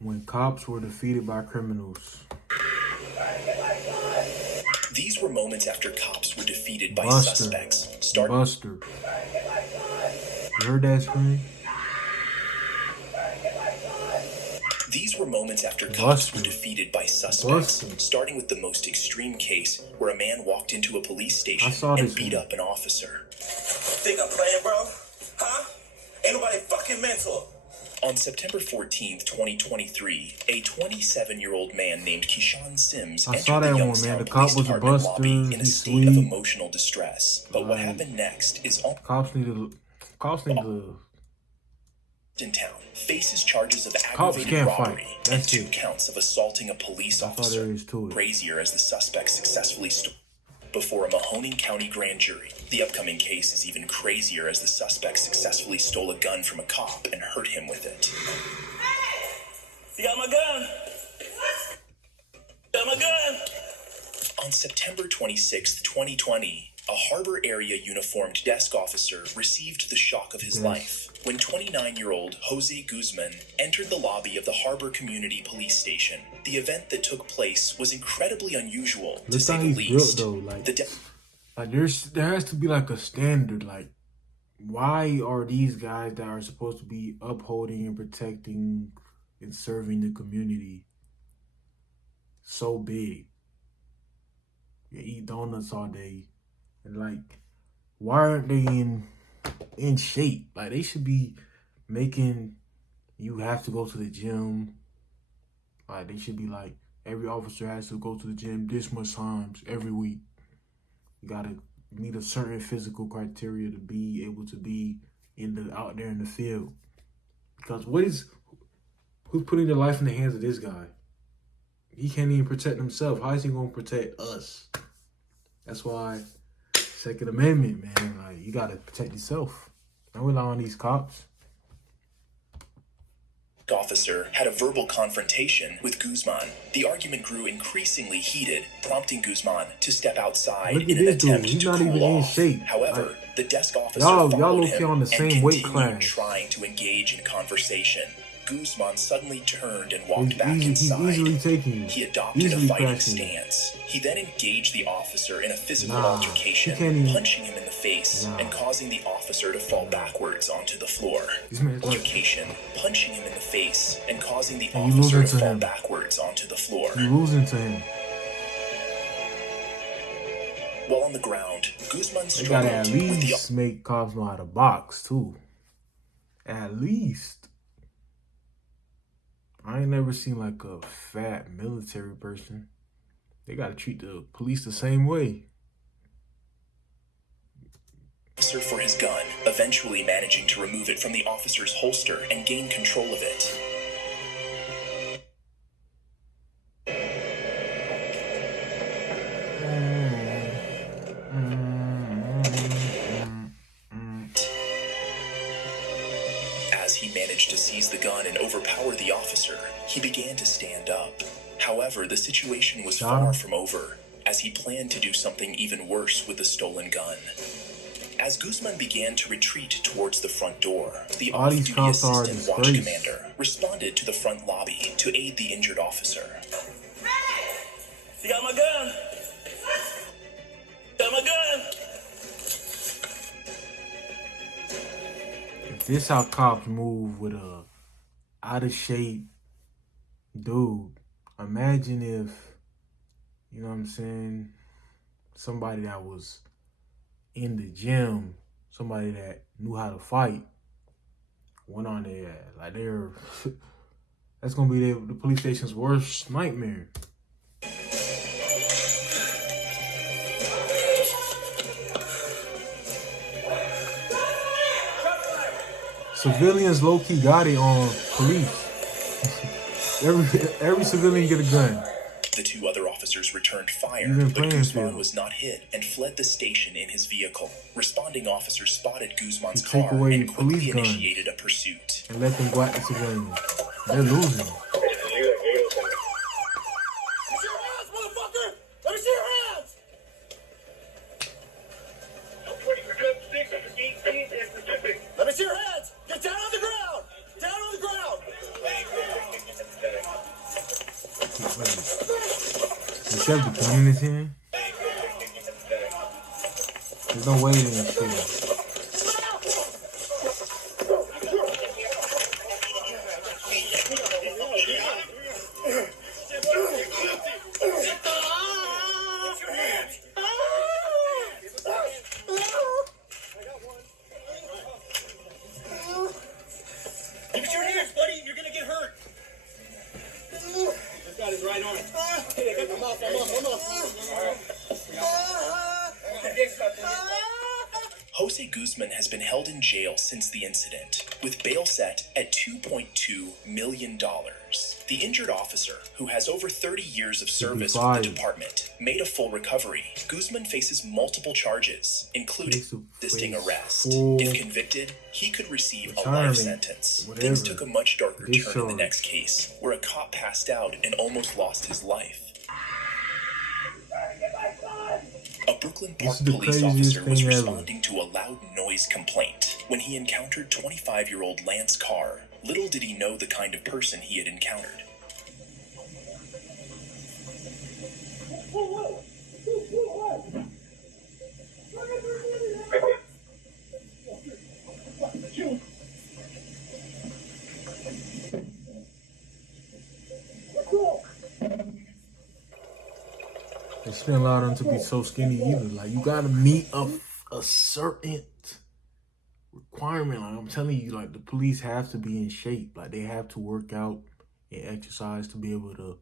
When cops were defeated by criminals. These were moments after cops were defeated by Buster. suspects. Buster. You heard that scream? These were moments after cops were defeated by suspects, starting with the most extreme case where a man walked into a police station and beat up an officer. Think I'm playing, bro? Huh? Ain't nobody fucking mental. On September 14th, 2023, a 27-year-old man named Keyshawn Sims entered the Youngstown Police Department lobby in a state of emotional distress. But what happened next is all cops need to in town faces charges of aggravated robbery and 2 counts of assaulting a police officer. Crazier as the suspect successfully before a Mahoning County grand jury. The upcoming case is even crazier as the suspect successfully stole a gun from a cop and hurt him with it. You got my gun? Got my gun? On September 26, 2020, a Harbor area uniformed desk officer received the shock of his life when 29-year-old Jose Guzman entered the lobby of the Harbor Community Police Station. The event that took place was incredibly unusual, to say the least. There has to be like a standard. Like, why are these guys that are supposed to be upholding and protecting and serving the community so big? You eat donuts all day. And like, why aren't they in shape? Like, they should be making you have to go to the gym. Like, they should be like, every officer has to go to the gym this much times every week. You gotta meet a certain physical criteria to be able to be out there in the field. Because who's putting their life in the hands of this guy? He can't even protect himself. How is he gonna protect us? That's why Second Amendment, man. Like, you gotta protect yourself. Don't rely on these cops. Officer had a verbal confrontation with Guzman. The argument grew increasingly heated, prompting Guzman to step outside in an attempt to cool off. However, the desk officer followed him and continued trying to engage in conversation. Guzman suddenly turned and walked back inside. He adopted a fighting stance. He then engaged the officer in a physical altercation, punching him in the face and causing the officer to fall backwards onto the floor. Altercation, punching him in the face and causing the officer to fall backwards onto the floor. You're losing to him. While on the ground, Guzman struggled. They gotta at least make cops know how to box too. At least. I ain't never seen like a fat military person. They gotta treat the police the same way. Officer for his gun, eventually managing to remove it from the officer's holster and gain control of it. As he managed to seize the gun and overpower the officer, he began to stand up. However, the situation was far from over, as he planned to do something even worse with the stolen gun. As Guzman began to retreat towards the front door, the off-duty assistant watch commander responded to the front lobby to aid the injured officer. You got my gun? Got my gun? If this how cops move with a out of shape dude, imagine if, you know what I'm saying, somebody that was in the gym, somebody that knew how to fight, went on there, like that's gonna be the police station's worst nightmare. Civilians low-key got it on police. Every civilian get a gun. The 2 other officers returned fire, but Guzman was not hit and fled the station in his vehicle. Responding officers spotted Guzman's car and quickly initiated a pursuit. And let them go at the civilians. They're losing. Let me see your hands! Get down on the ground! Down on the ground! Except the gun in his hand. There's no way they didn't shoot him. Give me your hands, buddy. You're gonna get hurt. This got his right arm. I'm off. Jose Guzman has been held in jail since the incident, with bail set at $2.2 million. The injured officer, who has over 30 years of service with the department, made a full recovery. Guzman faces multiple charges, including resisting arrest. If convicted, he could receive a life sentence. Things took a much darker turn in the next case, where a cop passed out and almost lost his life. A Brooklyn Park police officer was responding to a loud noise complaint when he encountered 25-year-old Lance Carr. Little did he know the kind of person he had encountered. They shouldn't allow them to be so skinny either. Like, you gotta meet a certain requirement. Like, I'm telling you, like, the police have to be in shape. Like, they have to work out and exercise to be able to.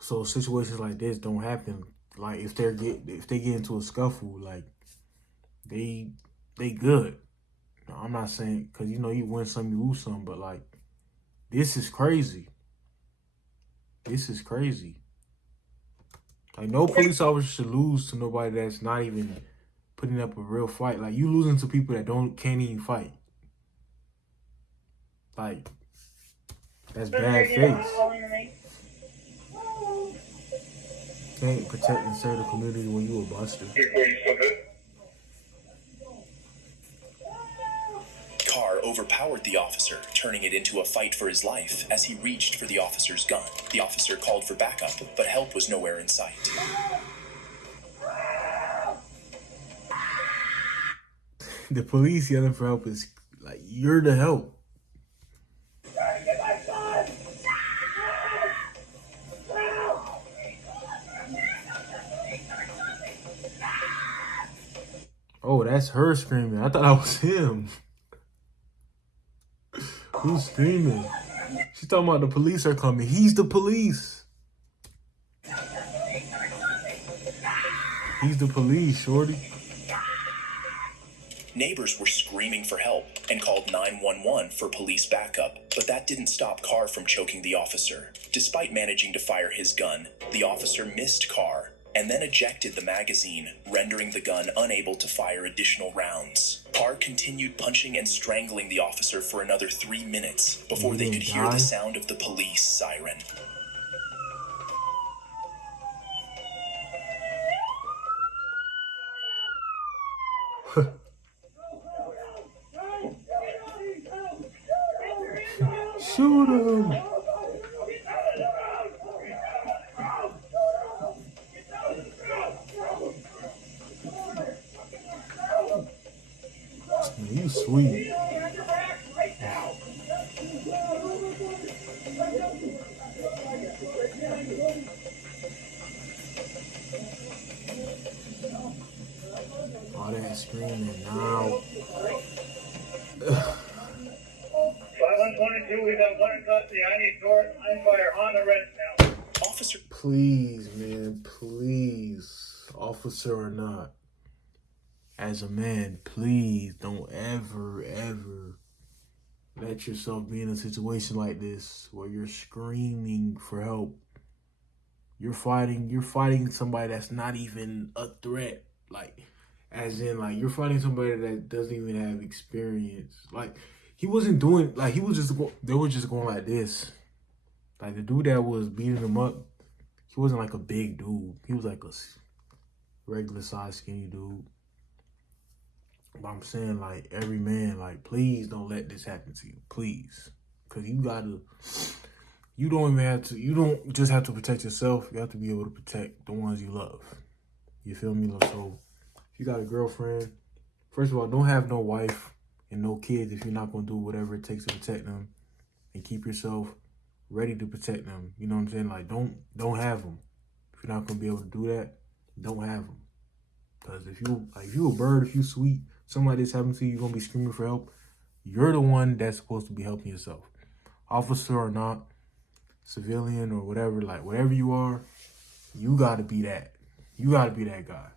So situations like this don't happen. Like, if they get into a scuffle, like, they good. Now, I'm not saying, because you know you win some, you lose some, but like, this is crazy. This is crazy. Like, no police officer should lose to nobody that's not even putting up a real fight. Like, you losing to people that can't even fight. Like, that's bad faith. Can't protect and serve the community when you a buster. Carr overpowered the officer, turning it into a fight for his life as he reached for the officer's gun. The officer called for backup, but help was nowhere in sight. The police yelling for help is like, you're the help. Oh, that's her screaming. I thought that was him. Who's screaming? She's talking about the police are coming. He's the police. He's the police, shorty. Neighbors were screaming for help and called 911 for police backup, but that didn't stop Carr from choking the officer. Despite managing to fire his gun, the officer missed Carr and then ejected the magazine, rendering the gun unable to fire additional rounds. Carr continued punching and strangling the officer for another 3 minutes before they could hear the sound of the police siren. Shoot him! Man, you sweet. All that screaming now. 522, we have one custody. I need North. I'm fire on the rest now. Officer, Please, man, please, officer or not, as a man, please don't ever let yourself be in a situation like this where you're screaming for help. You're fighting somebody that's not even a threat. Like, as in, like, you're fighting somebody that doesn't even have experience. Like, he wasn't doing, like, they were just going like this. Like, the dude that was beating him up, he wasn't like a big dude. He was like a regular size skinny dude. But I'm saying, like, every man, like, please don't let this happen to you. Please. Because you don't even have to, you don't just have to protect yourself. You have to be able to protect the ones you love. You feel me? So if you got a girlfriend, first of all, don't have no wife and no kids if you're not going to do whatever it takes to protect them, and keep yourself ready to protect them. You know what I'm saying? Like, don't have them. If you're not going to be able to do that, don't have them. Because if you a bird, if you sweet, something like this happens to you, you're going to be screaming for help. You're the one that's supposed to be helping yourself. Officer or not, civilian or whatever, like whatever you are, you got to be that. You got to be that guy.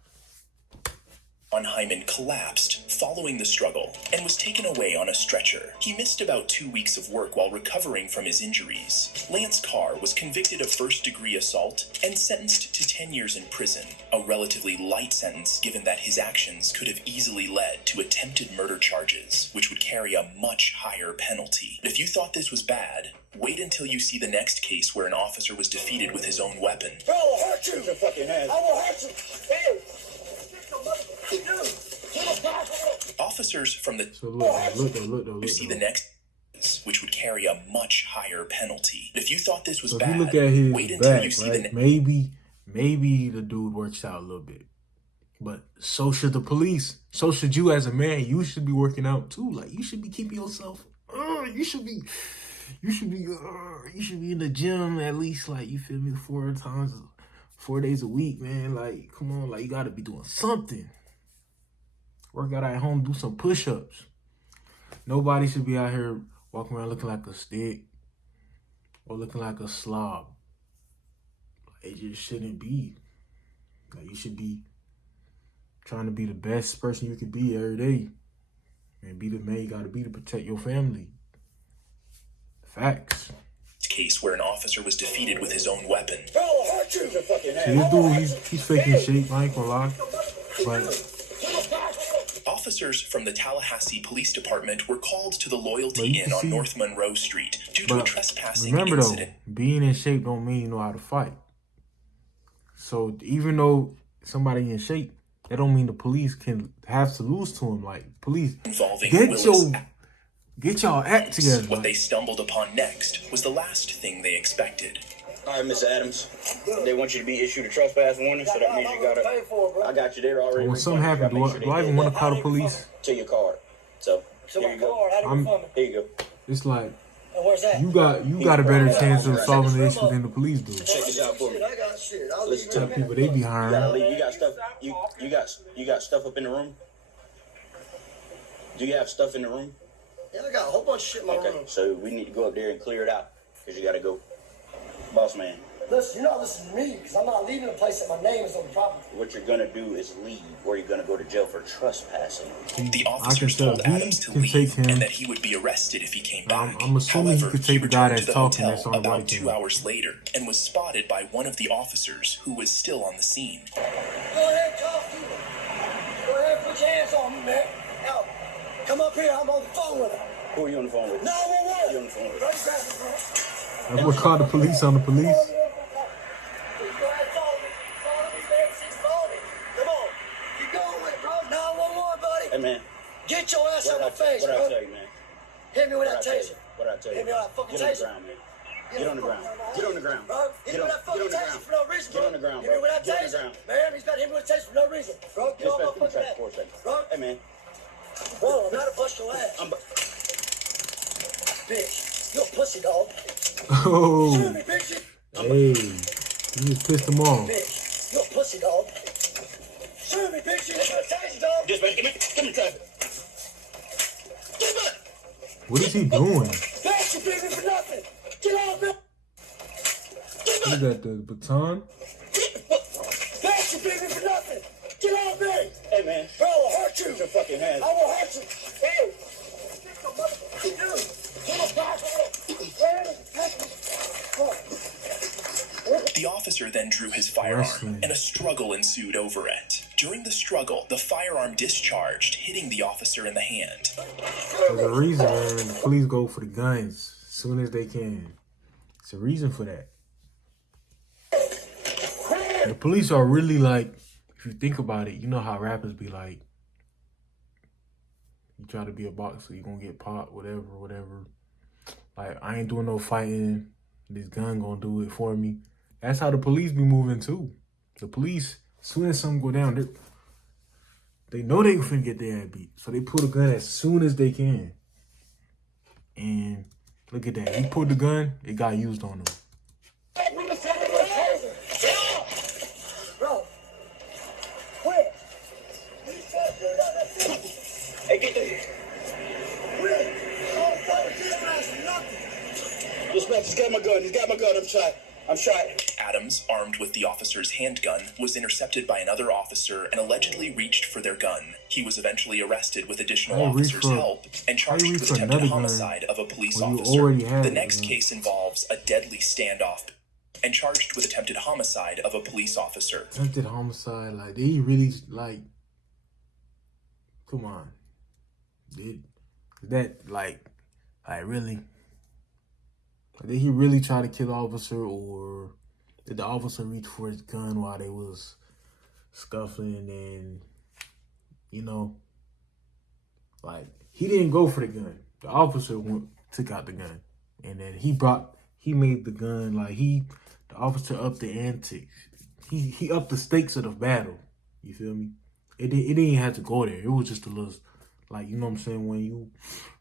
Hyman collapsed following the struggle and was taken away on a stretcher. He missed about 2 weeks of work while recovering from his injuries. Lance Carr was convicted of first-degree assault and sentenced to 10 years in prison, a relatively light sentence given that his actions could have easily led to attempted murder charges, which would carry a much higher penalty. If you thought this was bad, wait until you see the next case where an officer was defeated with his own weapon. Bro, I will hurt you. Fucking ass. I will hurt you. Hey. Officers from the look, see the next, which would carry a much higher penalty. If you thought this was so bad, if you look at his wait until back, you see right? Maybe the dude works out a little bit, but so should the police. So should you as a man. You should be working out too. Like, you should be keeping yourself. You should be in the gym at least, like, you feel me, 4 days a week, man. Like, come on, like, you gotta be doing something. Work out at home, do some push-ups. Nobody should be out here walking around looking like a stick or looking like a slob. It just shouldn't be. Like, you should be trying to be the best person you could be every day. And be the man you gotta be to protect your family. Facts. Case where an officer was defeated with his own weapon. Bro, I'll hurt you. Fucking ass. See, this dude, he's faking shape, I ain't gonna lie. But officers from the Tallahassee Police Department were called to the Loyalty Inn on North Monroe Street due to a trespassing remember incident. Though, being in shape don't mean you know how to fight. So even though somebody in shape, that don't mean the police can have to lose to him. Like, police, Involving get y'all act together. What they stumbled upon next was the last thing they expected. All right, Mr. Adams. They want you to be issued a trespass warning, so that means you gotta. I got you there already. When something happens, do I even want to call the police? To your card. So here you go. Here you go. It's like, Where's that? you got a better chance of solving the issue than the police do. Check this out for me. I got shit. I'll Listen Tell to me. people they be hiring. You got stuff. You got stuff up in the room. Do you have stuff in the room? Yeah, I got a whole bunch of shit in my Okay, room. so we need to go up there and clear it out because you gotta go. Boss man, Listen, you're not listening to me because I'm not leaving a place that my name is on the property. what you're gonna do is leave, or you're gonna go to jail for trespassing. The officers told Adams to leave and that he would be arrested if he came back. I'm assuming However, he could take the guy returned that's to the talking hotel that's on the about body 2 cam. hours later and was spotted by one of the officers who was still on the scene. Go ahead, talk to him. Go ahead, put your hands on me, man. Now, come up here. I'm on the phone with him. Who are you on the phone with? No, Who are you on the phone with? That's what called the police on the police. Come on. Keep going with it, bro. 911, buddy. Hey man, Get your ass out what of my face, I bro. tell you, man? Hit me with What that I tell you? taser. What I tell you? Hit me with that fucking Get on the taser. ground, man. Get on the ground. Get on the ground. Bro, hit me with that fucking taser for no reason, bro. Get on the ground, Hit me bro. with that Get on the taser. ground. Man, he's about to hit me with a taser for no reason. Bro, get Just on my back to the fucking track ass. for a second. Bro, Hey man, bro, I'm about to bust your ass. Bitch, you're a pussy, dog. Oh, Shoot me, bitch. hey, you just pissed him off. Bitch, you're a pussy, dog. Shoot me, bitch. You hit me with a taser, dog. just give me the taser. Get back. What is he doing? Bitch, you beat me for nothing. Get off me. What is that, the baton? Bitch, you beat me for nothing. Get off me. Hey man, Bro, I'll hurt you. your fucking hands. I will hurt you. Hey. Get the motherfucking dude. Get him back. The officer then drew his firearm, and a struggle ensued over it. During the struggle, the firearm discharged, hitting the officer in the hand. There's a reason, man. The police go for the guns as soon as they can. It's a reason for that. The police are really like, if you think about it, you know how rappers be like, you try to be a boxer, you're gonna get popped, whatever. Like, I ain't doing no fighting. This gun gonna do it for me. That's how the police be moving too. The police, as soon as something go down, they know they finna get their ass beat. So they pull the gun as soon as they can. And look at that. He pulled the gun, it got used on him. Bro, quit. Hey, get there. Respect, he's got my gun. He's got my gun. I'm shot. Adams, armed with the officer's handgun, was intercepted by another officer and allegedly reached for their gun. He was eventually arrested with additional officers' help and charged with attempted homicide of a police officer. The next case involves a deadly standoff and charged with attempted homicide of a police officer. Attempted homicide, like, they really, like, come on. Did that, like really? Did he really try to kill the officer, or did the officer reach for his gun while they was scuffling and, you know, like, he didn't go for the gun. The officer took out the gun. And then he made the gun, like, the officer upped the antics. He upped the stakes of the battle. You feel me? It didn't have to go there. It was just a little, like, you know what I'm saying, when you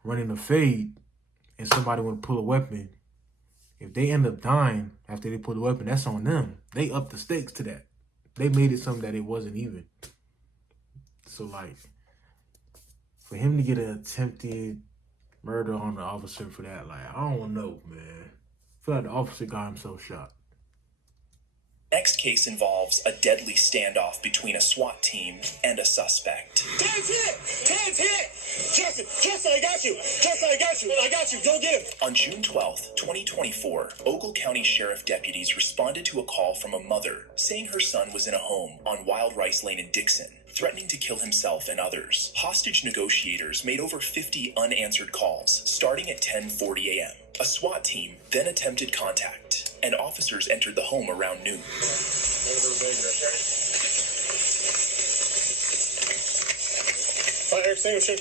running a fade and somebody want to pull a weapon, if they end up dying after they pull the weapon, that's on them. They upped the stakes to that. They made it something that it wasn't even. So, like, for him to get an attempted murder on the officer for that, like, I don't know, man. I feel like the officer got himself shot. Next case involves a deadly standoff between a SWAT team and a suspect. Ted's hit! Ted's hit! Justin, I got you! Justin, I got you! Go get him! On June 12th, 2024, Ogle County Sheriff deputies responded to a call from a mother saying her son was in a home on Wild Rice Lane in Dixon, threatening to kill himself and others. Hostage negotiators made over 50 unanswered calls, starting at 10:40 a.m. A SWAT team then attempted contact, and officers entered the home around noon. Fire extinguisher.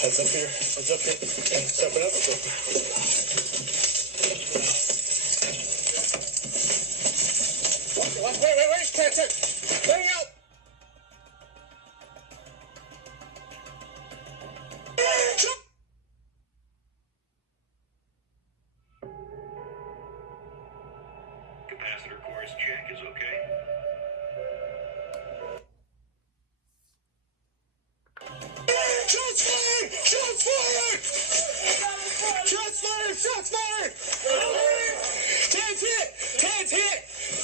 Heads up here. Step it up. Wait. Check. Bring out. Capacitor course check is okay. Shots fired! Ted's hit!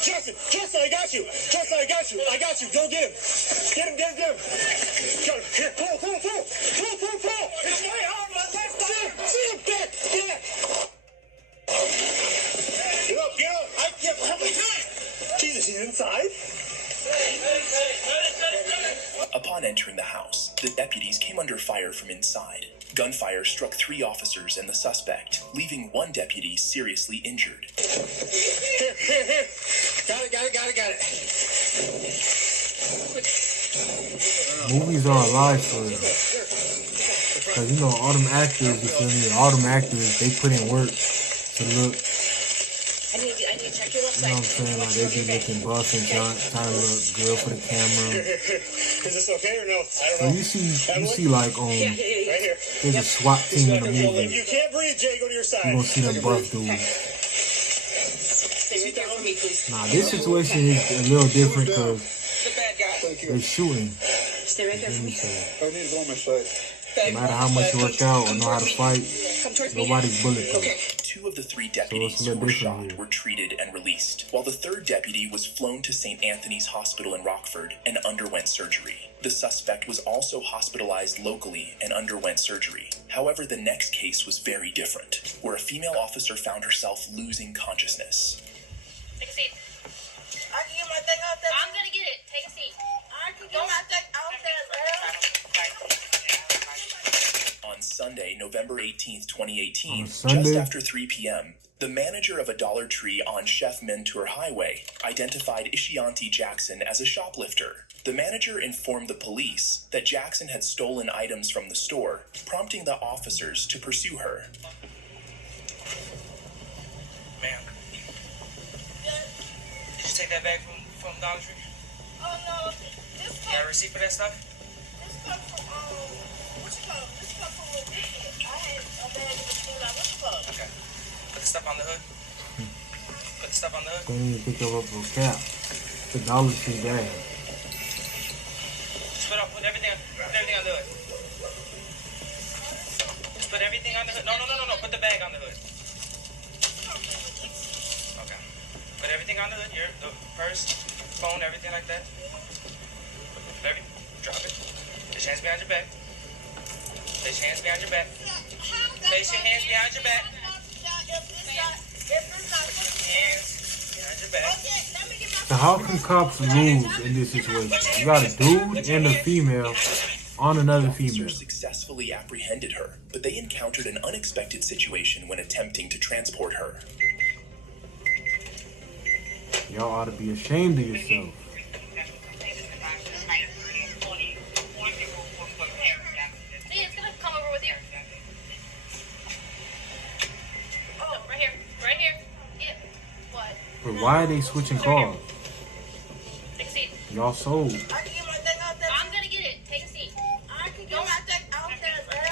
Justin, I got you! Go get him! Get him! Here, pull! It's my arm, my left arm! See him back! Yeah! Get up! I can't, how many times? Jesus, he's inside? Upon entering the house, the deputies came under fire from inside. Gunfire struck 3 officers and the suspect, leaving 1 deputy seriously injured. Here. Got it. Movies are alive for real. Because, you know, all them actors, you feel me? All them actors, they put in work to look. I need to check your website. You know what I'm saying? Like, they be looking buff and trying to look good for the camera. Is this okay or no? I So don't know. you see like, Right here. there's a SWAT team in the If movie. you can't breathe, Jay, go to your side. You're gonna see them buff dudes. Stay right there for me, please. Nah, this situation is a little different because The bad guy. they're shooting. Stay right there for me. I need to go on my side. No matter how much you work out or know how to fight, Come towards me. nobody's bulletproof. Okay. 2 of the 3 deputies who were shot were treated and released, while the 3rd deputy was flown to St. Anthony's Hospital in Rockford and underwent surgery. The suspect was also hospitalized locally and underwent surgery. However, the next case was very different, where a female officer found herself losing consciousness. Take a seat. I can get my thing out there. I'm gonna get it. Take a seat. I can get my thing out there, girl. On Sunday, November 18th, 2018, On Sunday? just after 3 p.m., The manager of a Dollar Tree on Chef Mentor Highway identified Ishianti Jackson as a shoplifter. The manager informed the police that Jackson had stolen items from the store, prompting the officers to pursue her. Ma'am, did you take that bag from Dollar Tree? Oh no, this You got a receipt for that stuff? come from what you call it? This come from a weekend. I had a bag in the store. Like, what you call it? Okay. Put the stuff on the hood. Put the stuff on the hood. Can't even pick up a cap. It's a Dollar Tree bag. Put everything on the hood. Just put everything on the hood. No. Put the bag on the hood. Okay. Put everything on the hood. The purse, phone, everything like that. Drop it. Place your hands behind your back. Place your hands behind your back. Place your hands behind your back. Hands behind your back. So how can cops lose in this situation? You got a dude and a female on another female. Officers successfully apprehended her, but they encountered an unexpected situation when attempting to transport her. Y'all ought to be ashamed of yourself. See, it's gonna come over with you. Oh, right here. Right here. Yeah. What? But why are they switching cars? Take a seat. Y'all sold. I can get my thing out there. I'm gonna get it. Take a seat. I can get my thing out there, girl.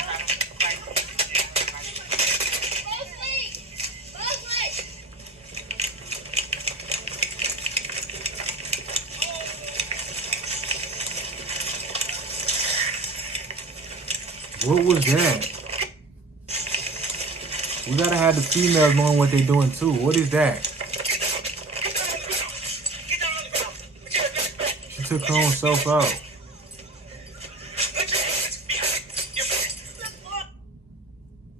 What was that? We gotta have the females knowing what they're doing too. What is that? She took her own self out.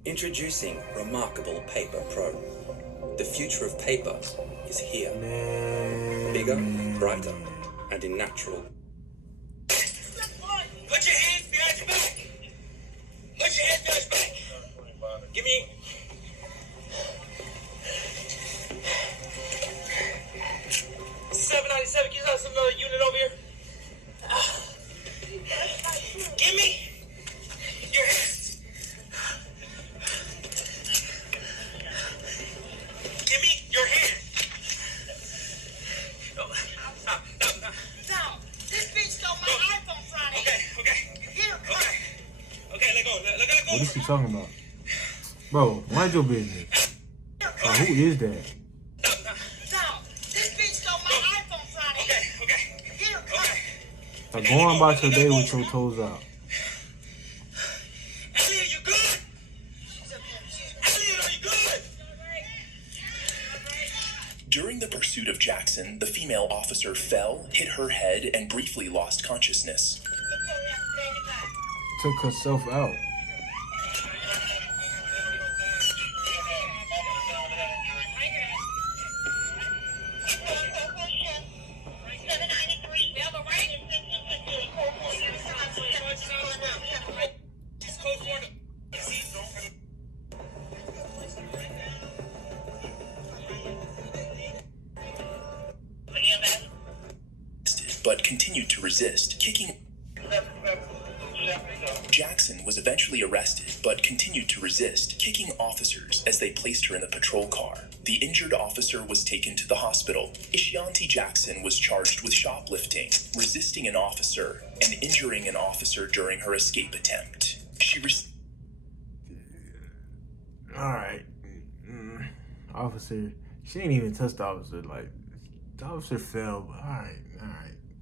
Introducing Remarkable Paper Pro. The future of paper is here. Man. Bigger, brighter, and in natural. Put your hands behind your back. Put your hands behind your back. Give me. $7.97. Get us another unit over here. Give me your hands. Give me your hand. No. Down. This bitch stole my iPhone Friday. Okay. Here, come. Okay, let go. Let go. What is she talking about? Bro, mind your business. Who is that? Down. This bitch stole my iPhone Friday. Okay. Here, come. Like, go on about your day with your toes out. Elliot, you good? Elliot, are you good? During the pursuit of Jackson, the female officer fell, hit her head, and briefly lost consciousness. Took herself out. But continued to resist, kicking. Jackson was eventually arrested, but continued to resist, kicking officers as they placed her in the patrol car. The injured officer was taken to the hospital. Ishianti Jackson was charged with shoplifting, resisting an officer, and injuring an officer during her escape attempt. Alright. Officer, she didn't even touch the officer. Like, the officer fell, but alright.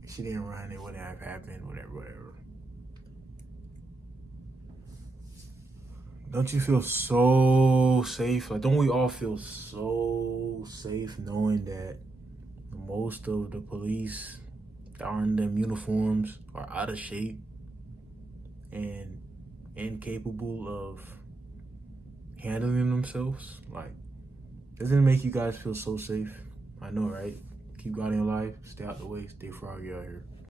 She didn't run, it wouldn't have happened, whatever. Don't you feel so safe? Like, don't we all feel so safe knowing that most of the police that are in them uniforms are out of shape and incapable of handling themselves? Like, doesn't it make you guys feel so safe? I know, right? Keep God in your life, stay out the way, stay froggy out here.